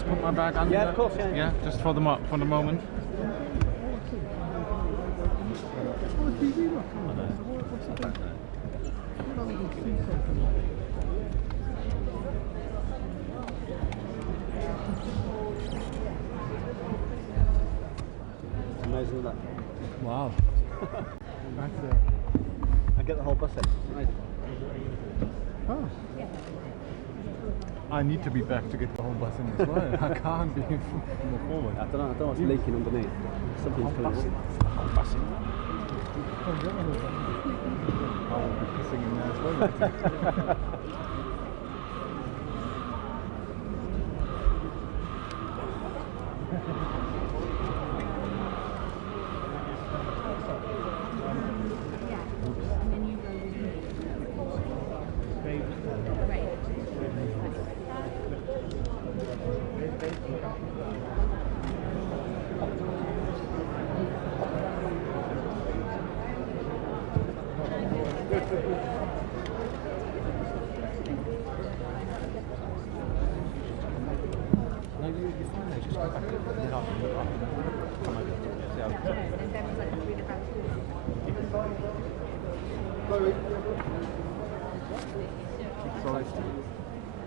just put my bag under? Yeah, of course, yeah. Yeah, just for the moment. It's amazing, isn't it? Wow. I get the whole bus in. Right. Oh. I need to be back to get the whole bus in as well. I can't be in the forward. I don't know what's leaking underneath. Something's coming out. The whole bus in. I will be pissing in there as well.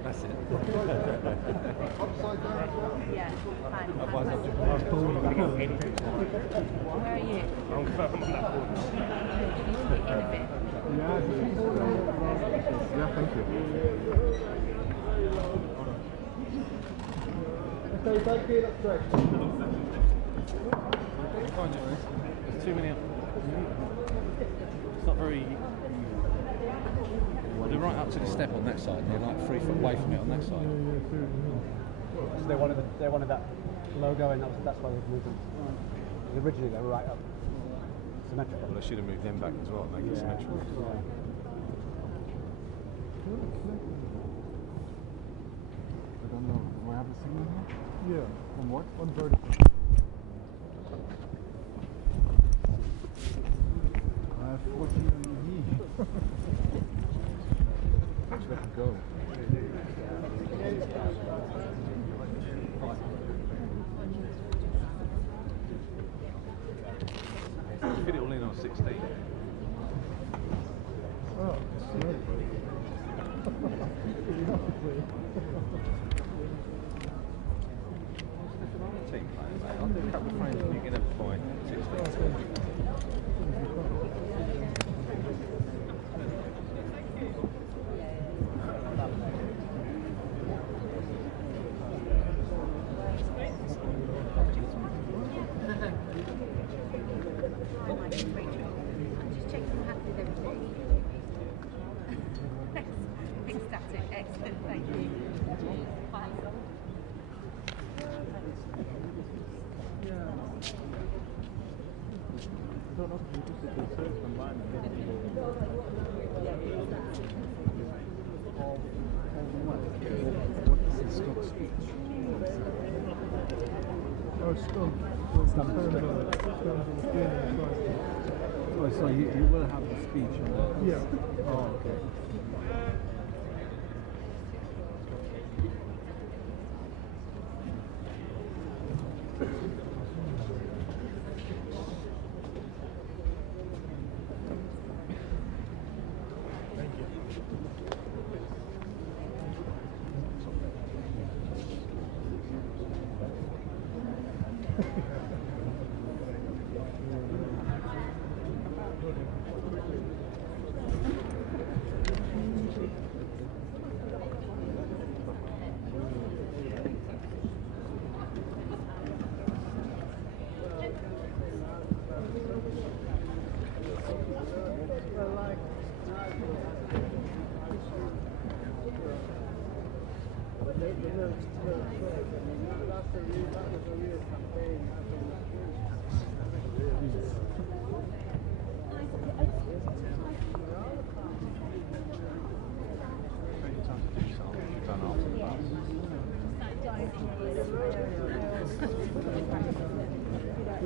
That's it. Yeah, fine. Otherwise I'll just Where are you? I'm on that board. In a bit. Yeah, thank you. There's too many. It's not very. They're right up to the step on that side. They're like 3 foot away from it on that side. So they wanted that logo, and that's why they've moved them. Originally they were right up, symmetrical. Well, they should have moved them back as well, make it symmetrical. Yeah. I don't know. Do I have a signal here? Yeah. On what? On vertical. I have 14 on your knee. Let's let it go. Fit it all in on 16. Oh, sorry. Team playing, mate. I'll do a couple of frames and you get a point. 16. Ecstatic, excellent, thank you. Bye. Oh, so you will have the speech on that? Yeah. Oh, okay.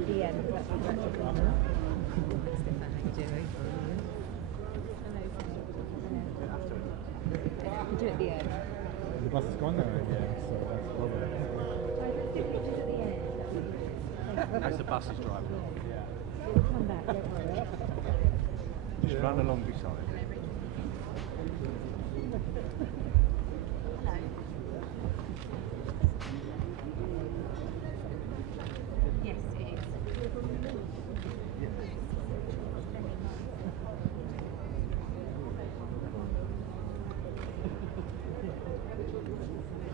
The end, that's exactly what how you doing? Hello. Do it at the end. Plus it's gone there again, so that's probably. As the bus is driving on. Come back, don't worry. Just run along beside. Yes, it is.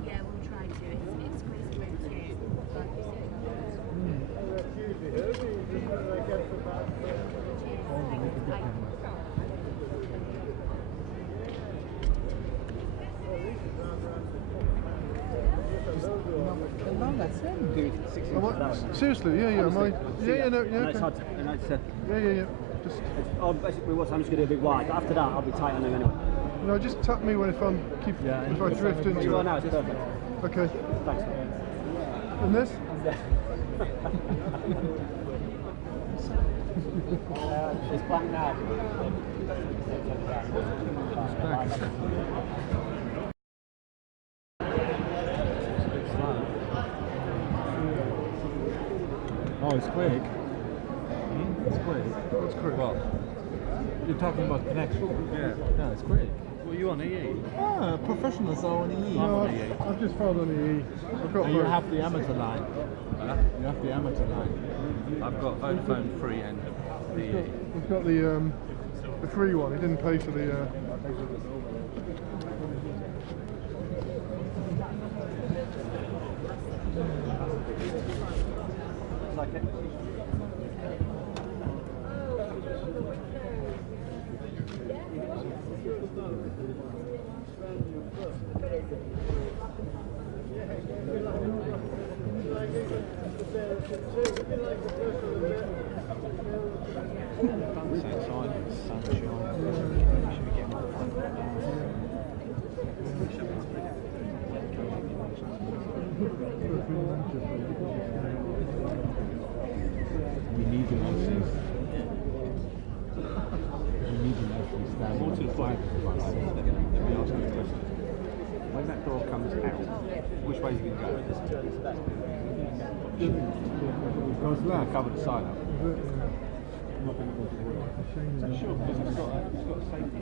Yeah, we'll try to. It's squeezed through too, like you said. Seriously, yeah, yeah, am I? Yeah, no, yeah, okay. Yeah. Just. Basically, what I'm just going to do a bit wide. But after that, I'll be tight on him anyway. No, just tap me when if I drift into Well, it. now it's perfect. Okay. Thanks. And this? It's back now. Oh, it's quick. It's quick. It's quick. What? You're talking about connection? Yeah. No, it's quick. Well, you on EE? Ah, professionals are on EE. I'm on EE. I've just found on EE. I've got You have the amateur line. Huh? You have the amateur line. I've got Vodafone free and EE. We've got the free one. He didn't pay for the. Like it. We need them actually. We need them actually stand More on to the the side. point. Let me ask you a question. When that door comes out, which way is it going to go? Goes left. Cover the side up. Sure, because it's got a safety.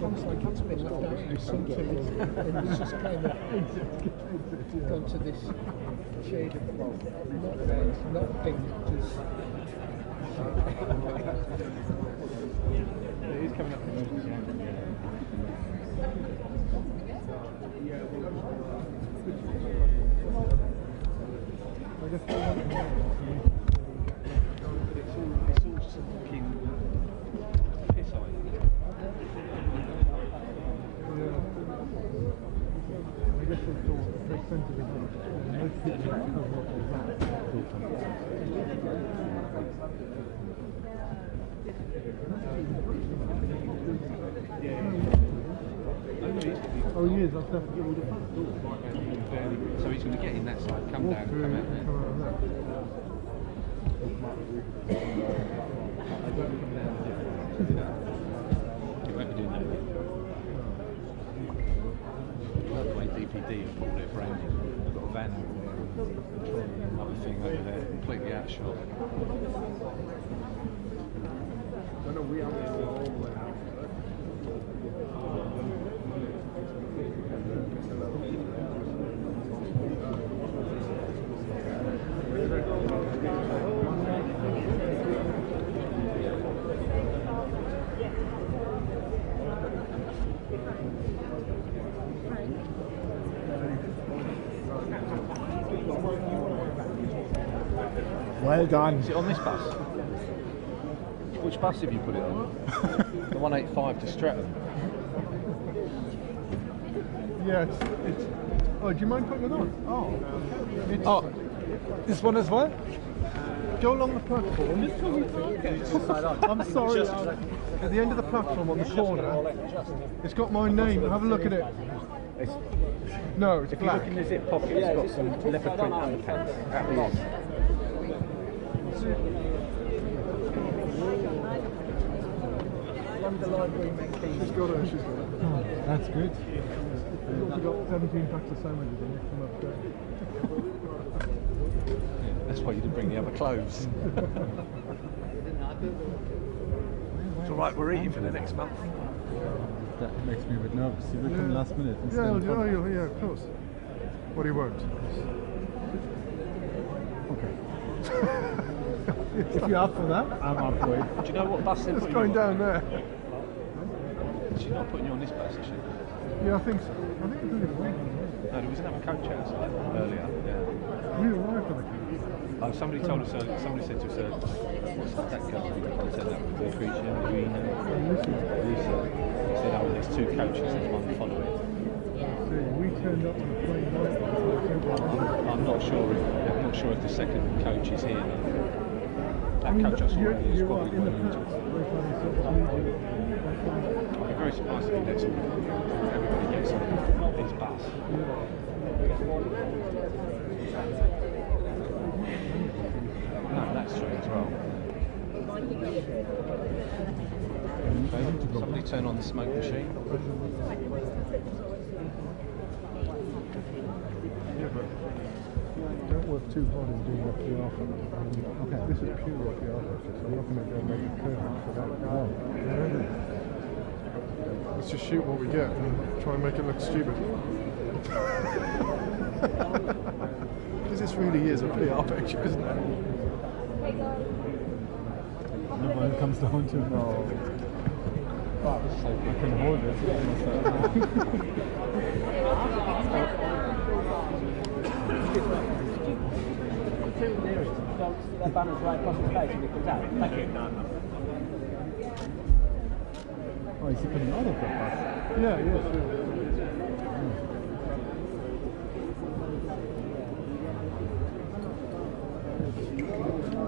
Looks like it's been left out or something, and it's just kind of gone to this shade of not red, not pink, just. It is coming up from the it's all fucking piss on it. I guess it's all very sensitive. Most people know what Oh, he is. That's definitely the front door. So he's going to get in that side, come down, and come out there. You won't be doing that. That's the way DPD have put their branding. They've got a van over there, another thing over there, completely out of shot. Well done. Is it on this bus? Which bus have you put it on? The 185 to Stratton. Yeah, it's. Oh, do you mind putting it on? Oh. It's, Oh, this one as well? Go along the platform. I'm sorry. At the end of the platform on the corner, it's got my name. Have a look at it. It's, No, it's if you black. look in the zip pocket, it's got some leopard print underpants. That is. She's got it, she's got it. Oh, that's good. She's also got 17 packs of sandwiches in it from upstairs. That's why you didn't bring the other clothes. It's all right, we're eating for the next month. That makes me a bit nervous. You will come last minute. Yeah, yeah, of course. But he won't. Okay. If you're up for that, I'm up for it. Do you know what bus they're It's putting going you on? down there. She's not putting you on this bus, is she? Yeah, I think so. I think we're doing it wrong. No, there was another coach outside earlier. Yeah. We arrived on the coach. Oh, somebody told us earlier, somebody said to us earlier, what's that coach? We can't say that. Lucretia, Lisa. They said, oh, there's two coaches, there's one following. We turned up on the plane night. I'm not sure if the second coach is here now. That coach I saw earlier is probably in the going press. to. I'd be very surprised if he lets everybody gets on his bus. No, that's true as well. Okay, somebody turn on the smoke machine. Yeah, but don't work too hard in doing a PR for them. Okay, this is pure PR process. I'm not going to go make it perfect for that. No. Let's just shoot what we get and try and make it look stupid. Because this really is a PR picture, isn't it? No, when it comes down to no. I can hold it. That banner's right across his face when he comes out. Thank you. Oh, is he coming out of that bus? Yeah, yeah, sure.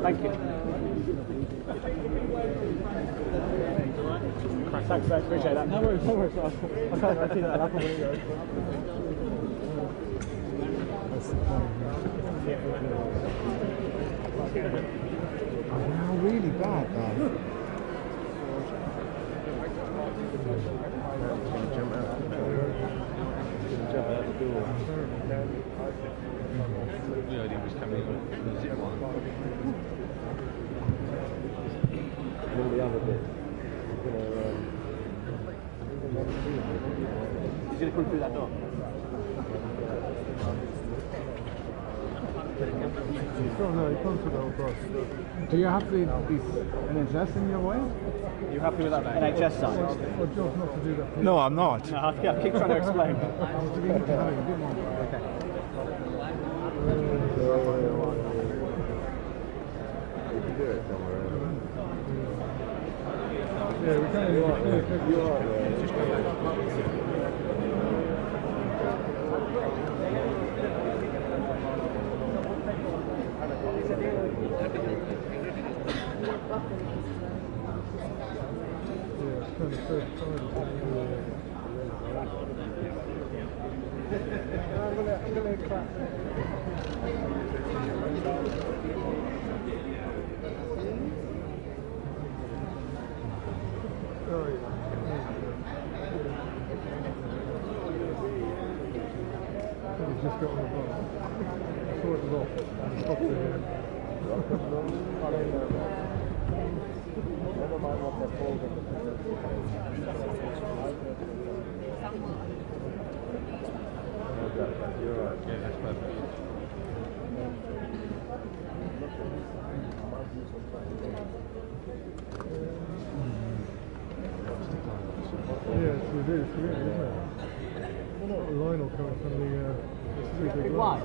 Thank you. Thanks, mate. Appreciate that. No worries, no worries. I'll see that happen when it goes. That's the point. Oh, now really bad, man. We heard he was coming on the zip line. All the other bits. He's going to come through that door. No, he comes to the whole bus. Do you have this NHS in your way? You happy with that NHS sign? Our job's not to do that. No, I'm not. No, I keep trying to explain. Okay. Yeah, we can't even just got on the bus. I saw it was off. I stopped it here. Never mind what they're called. You're right. Yeah, that's perfect. Yeah, it's really, isn't it? Well, not Lionel coming from the stupid Why?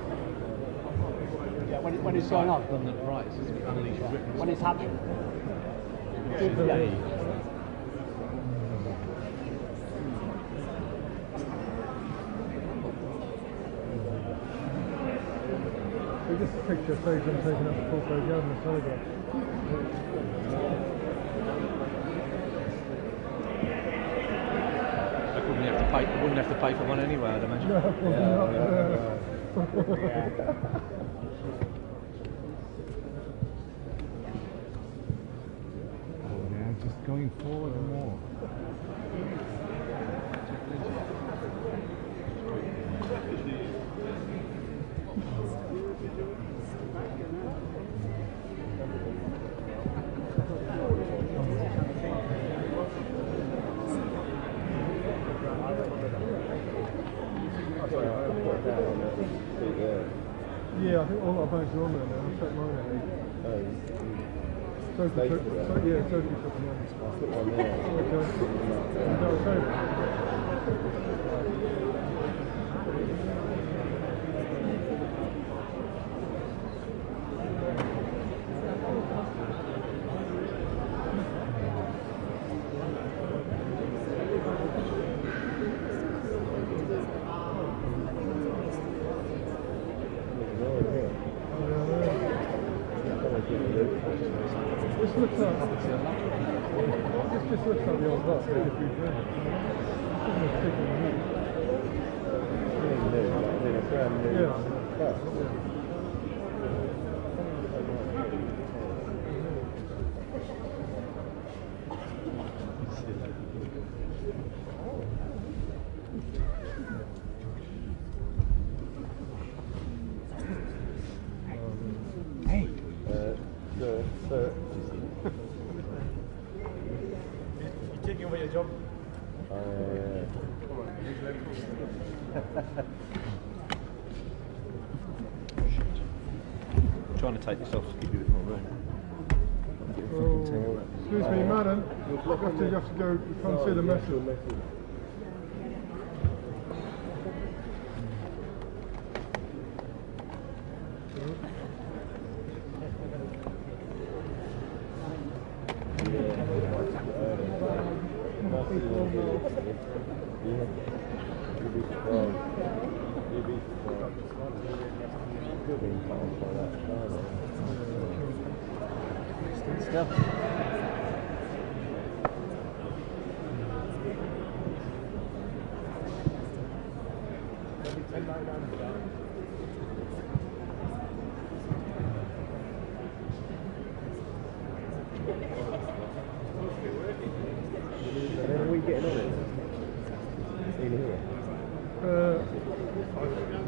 Yeah, when it's going on. On the right, it says unleash rippers. When it's happening. Yeah. This picture saves them taking up the full page yard in the Telegraph. They probably have to pay wouldn't have to pay for one anyway, I'd imagine. No, probably not. Yeah, just going forward and more. Yeah, I think all our bags are on there now. I'll check mine out. Sophie took them on. Okay. This looks like this just looks like the old bus they just rebranded. Yeah. Hey! You're taking away your job. Trying to take this off to give you a bit more room. Excuse me, madam. You have to go. You can't see the message. Stuff.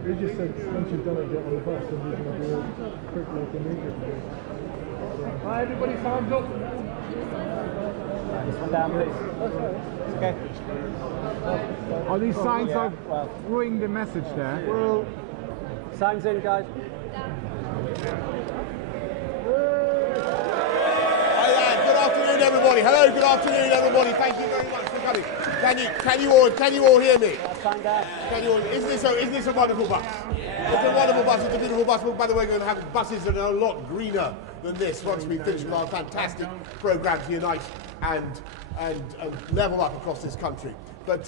He just said once you've done it, get on the bus and you're going to do a quick walk immediately. Hi, everybody, time's up. This one down, please. Okay. Are these signs Yeah, of well. ruining the message there? Well, signs in, guys. Hi there. Good afternoon, everybody. Hello. Good afternoon, everybody. Thank you very much for coming. Can you all hear me? Sign down. Isn't this a wonderful bus? It's a wonderful bus. It's a beautiful bus. By the way, we're going to have buses that are a lot greener than this once we finish with our fantastic programme to unite and level up across this country. But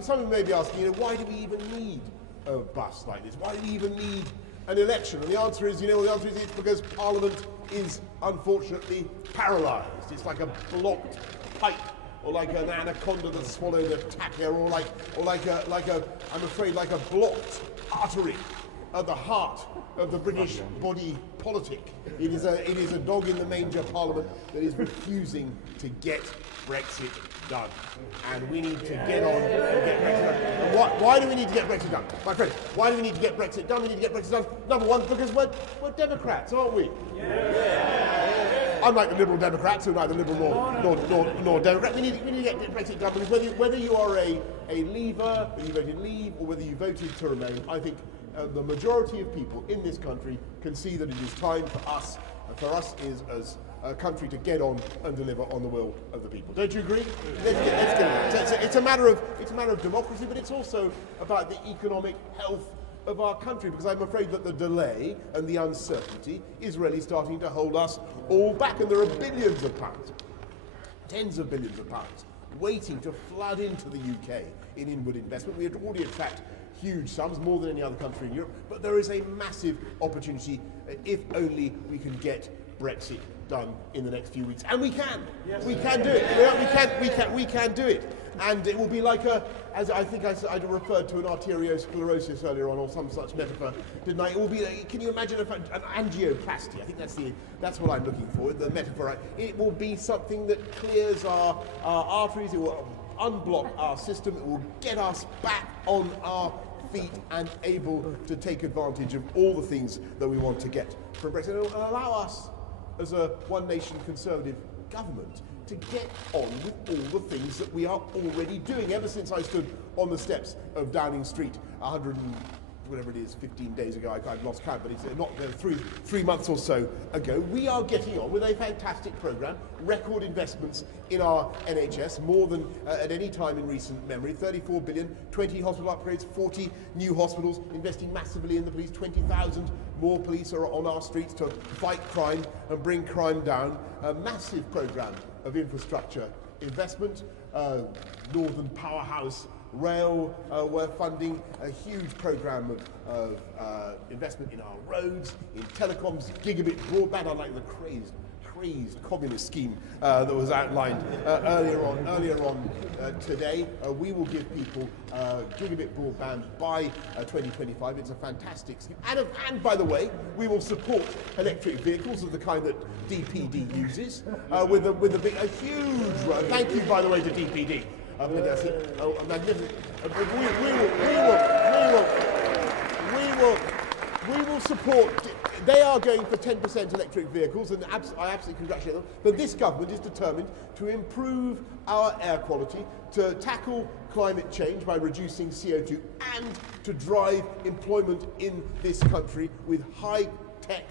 someone may be asking, why do we even need a bus like this? Why do we even need an election? And the answer is, it's because Parliament is unfortunately paralysed. It's like a blocked pipe, or like an anaconda that swallowed a tacker, or like I'm afraid, like a blocked artery at the heart of the British body politic. It is a dog in the manger Parliament that is refusing to get Brexit done. And we need to get on and get Brexit done. And why do we need to get Brexit done? My friend, why do we need to get Brexit done? We need to get Brexit done, number one, because we're Democrats, aren't we? Unlike the Liberal Democrats, who are neither Liberal nor Democrat, we need to get Brexit done, because whether you are a Leaver, whether you voted Leave, or whether you voted to remain, I think the majority of people in this country can see that it is time for us as a country to get on and deliver on the will of the people. Don't you agree? Let's get on. It's a matter of democracy, but it's also about the economic health of our country, because I'm afraid that the delay and the uncertainty is really starting to hold us all back, and there are billions of pounds, tens of billions of pounds, waiting to flood into the UK in inward investment. We already attract huge sums, more than any other country in Europe, but there is a massive opportunity if only we can get Brexit done in the next few weeks, and we can. Yes. We can do it. We can do it, and it will be like a as I think I referred to an arteriosclerosis earlier on, or some such metaphor, didn't I? It will be. Can you imagine an angioplasty? I think that's what I'm looking for. The metaphor. It will be something that clears our arteries. It will unblock our system. It will get us back on our feet and able to take advantage of all the things that we want to get from Brexit, and allow us, as a one nation Conservative government, to get on with all the things that we are already doing. Ever since I stood on the steps of Downing Street 15 days ago, I've lost count, but it's not 3 months or so ago, we are getting on with a fantastic programme, record investments in our NHS, more than at any time in recent memory, 34 billion, 20 hospital upgrades, 40 new hospitals, investing massively in the police, 20,000 more police are on our streets to fight crime and bring crime down, a massive programme of infrastructure investment, Northern Powerhouse Rail, we're funding a huge programme of investment in our roads, in telecoms, gigabit broadband, unlike the crazed communist scheme that was outlined earlier on today. We will give people gigabit broadband by 2025. It's a fantastic scheme. And by the way, we will support electric vehicles of the kind that DPD uses with a huge. Thank you, by the way, to DPD. Magnificent. We will support. They are going for 10% electric vehicles, and I absolutely congratulate them. But this government is determined to improve our air quality, to tackle climate change by reducing CO2, and to drive employment in this country with high-tech,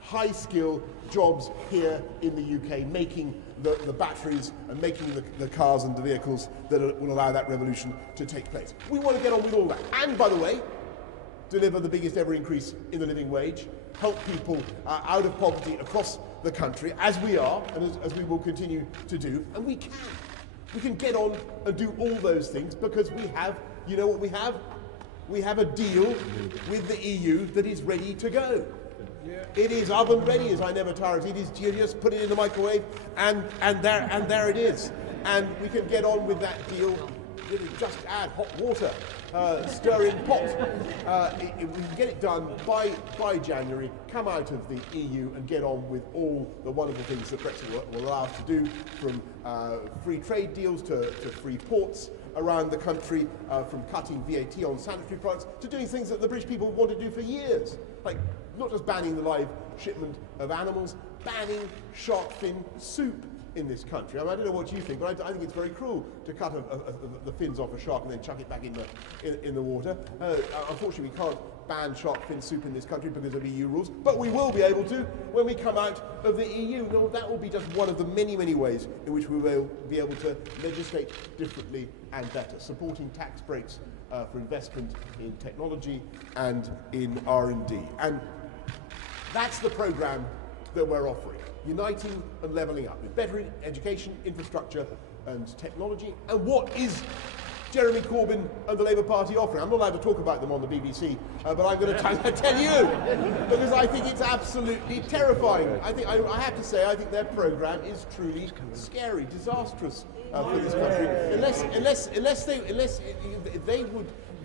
high-skill jobs here in the UK, making the batteries and making the cars and the vehicles that will allow that revolution to take place. We want to get on with all that. And, by the way, deliver the biggest ever increase in the living wage, help people out of poverty across the country, as we are, and as we will continue to do. And we can. We can get on and do all those things because we have, you know what we have? We have a deal with the EU that is ready to go. Yeah. It is oven ready, as I never tire. It is, you just put it in the microwave and there it is. And we can get on with that deal. Just add hot water, stir in pot. We can get it done by January, come out of the EU and get on with all the wonderful things that Brexit will allow us to do, from free trade deals to free ports around the country, from cutting VAT on sanitary products to doing things that the British people want to do for years, like not just banning the live shipment of animals, banning shark fin soup in this country. I don't know what you think, but I think it's very cruel to cut the fins off a shark and then chuck it back in the water. Unfortunately, we can't ban shark fin soup in this country because of EU rules, but we will be able to when we come out of the EU. No, that will be just one of the many, many ways in which we will be able to legislate differently and better, supporting tax breaks for investment in technology and in R&D. And that's the programme that we're offering. Uniting and levelling up with better education, infrastructure and technology. And what is Jeremy Corbyn and the Labour Party offering? I'm not allowed to talk about them on the BBC, but I'm going to tell you, because I think it's absolutely terrifying. I have to say, I think their programme is truly scary, disastrous for this country. Unless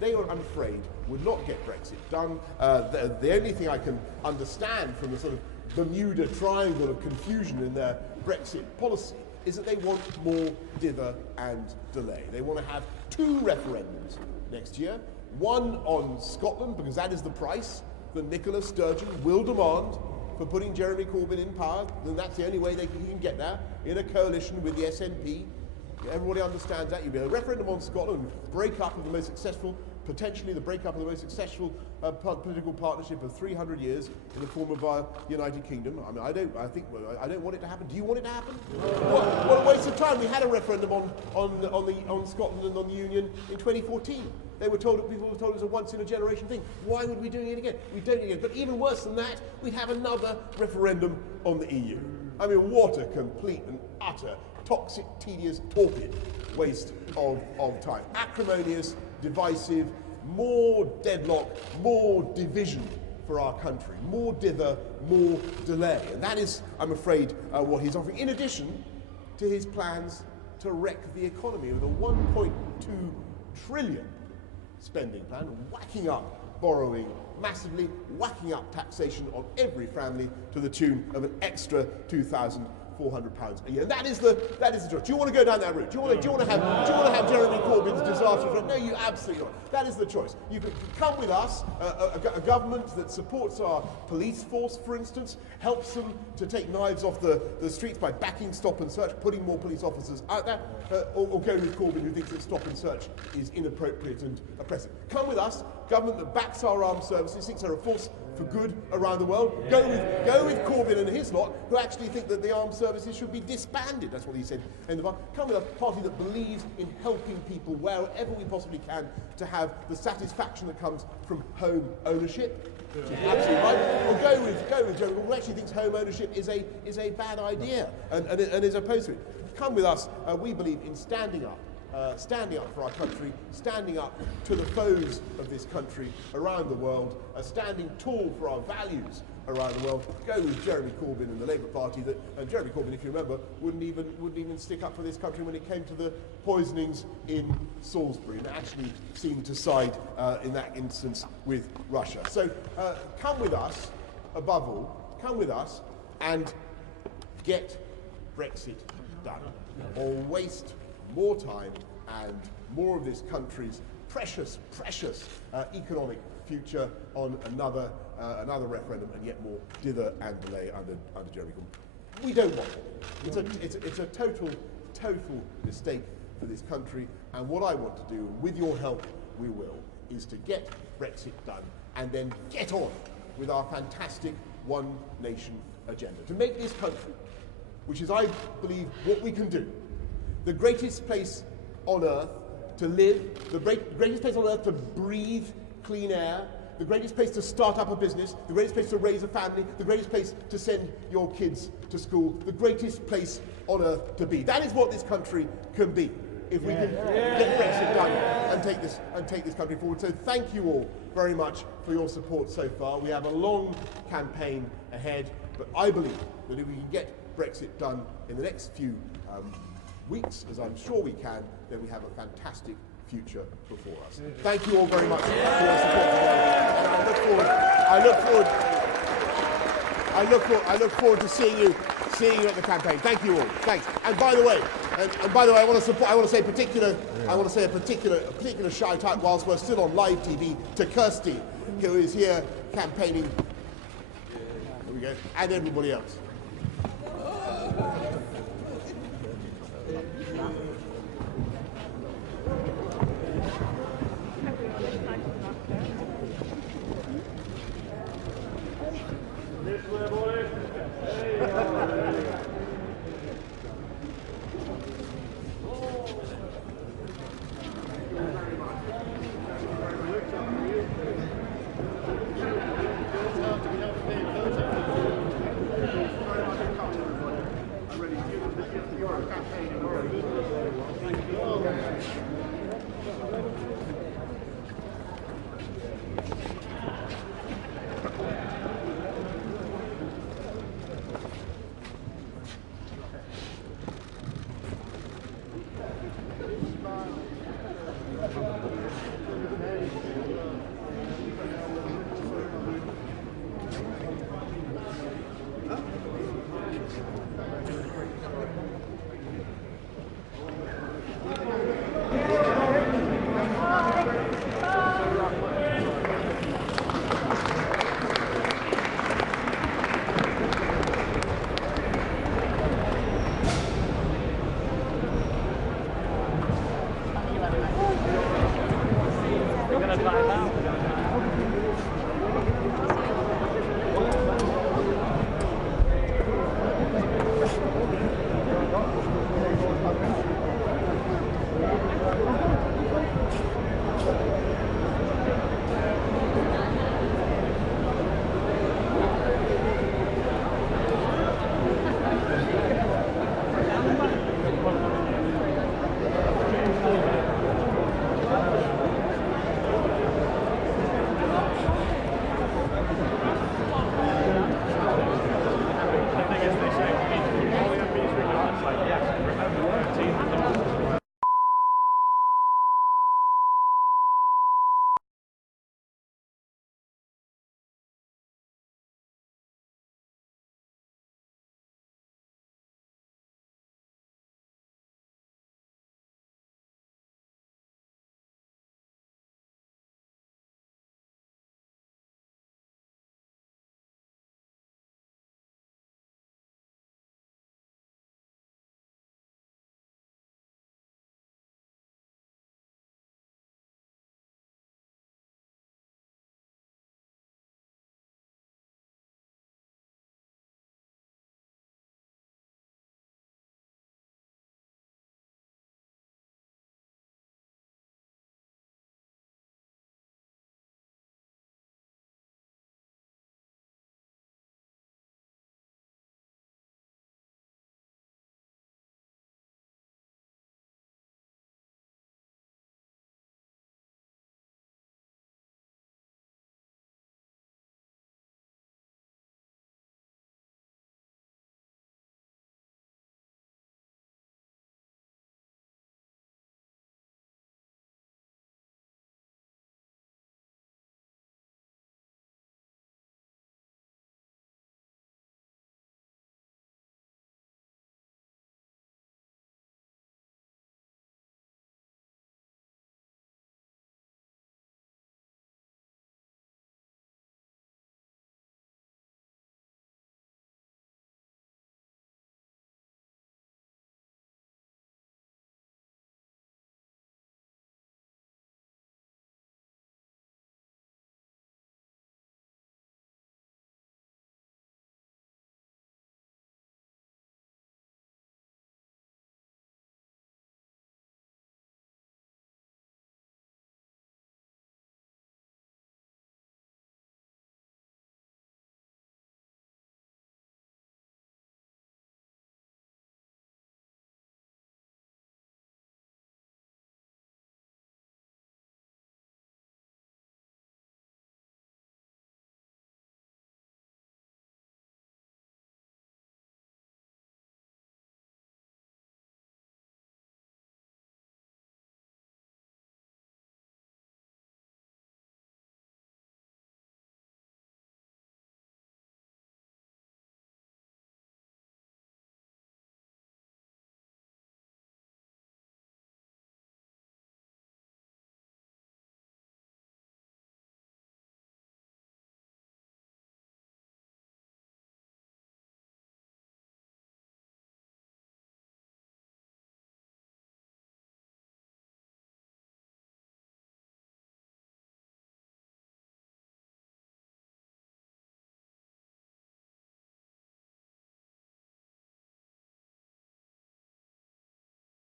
they, I'm afraid, would not get Brexit done. The only thing I can understand from the sort of Bermuda Triangle of confusion in their Brexit policy is that they want more dither and delay. They want to have 2 referendums next year, one on Scotland, because that is the price that Nicola Sturgeon will demand for putting Jeremy Corbyn in power, and that's the only way he can get there, in a coalition with the SNP. Everybody understands that. You'll be a referendum on Scotland, break-up of the most successful, potentially the break-up of the most successful political partnership of 300 years in the form of our United Kingdom. I mean, I don't want it to happen. Do you want it to happen? What a waste of time. We had a referendum on Scotland and on the Union in 2014. People were told it was a once-in-a-generation thing. Why would we do it again? We don't do it again. But even worse than that, we'd have another referendum on the EU. I mean, what a complete and utter toxic, tedious, torpid waste of time. Acrimonious, divisive, more deadlock, more division for our country, more dither, more delay. And that is, I'm afraid, what he's offering, in addition to his plans to wreck the economy with a £1.2 trillion spending plan, whacking up borrowing massively, whacking up taxation on every family to the tune of an extra £2,400 a year. And that is the choice. Do you want to go down that route? Do you want to have Jeremy Corbyn's disastrous run? No, you absolutely not. That is the choice. You can come with us, a government that supports our police force, for instance, helps them to take knives off the streets by backing stop and search, putting more police officers out there, or go with Corbyn, who thinks that stop and search is inappropriate and oppressive. Come with us, government that backs our armed services, thinks they're a force for good around the world. Go with Corbyn and his lot, who actually think that the armed services should be disbanded. That's what he said in the party. Come with a party that believes in helping people wherever we possibly can to have the satisfaction that comes from home ownership. Absolutely right. Or go with Jeremy, who actually thinks home ownership is a bad idea and is opposed to it. Come with us. We believe in standing up for our country, standing up to the foes of this country around the world, standing tall for our values around the world. Go with Jeremy Corbyn and the Labour Party. And Jeremy Corbyn, if you remember, wouldn't even stick up for this country when it came to the poisonings in Salisbury, and actually seemed to side in that instance with Russia. So come with us, above all, come with us and get Brexit done, or waste more time and more of this country's precious economic future on another referendum, and yet more dither and delay under Jeremy Corbyn. We don't want it. It's a total mistake for this country, and what I want to do, with your help we will, is to get Brexit done and then get on with our fantastic One Nation agenda, to make this country, which is, I believe, what we can do, the greatest place on earth to live, the greatest place on earth to breathe clean air, the greatest place to start up a business, the greatest place to raise a family, the greatest place to send your kids to school, the greatest place on earth to be. That is what this country can be, if we can get Brexit done and take this country forward. So thank you all very much for your support so far. We have a long campaign ahead, but I believe that if we can get Brexit done in the next few weeks, as I'm sure we can, then we have a fantastic future before us. Thank you all very much for your support today. And I look forward to seeing you at the campaign. Thank you all. Thanks. And by the way, I want to say a particular shout out whilst we're still on live TV to Kirsty, who is here campaigning. There we go, and everybody else.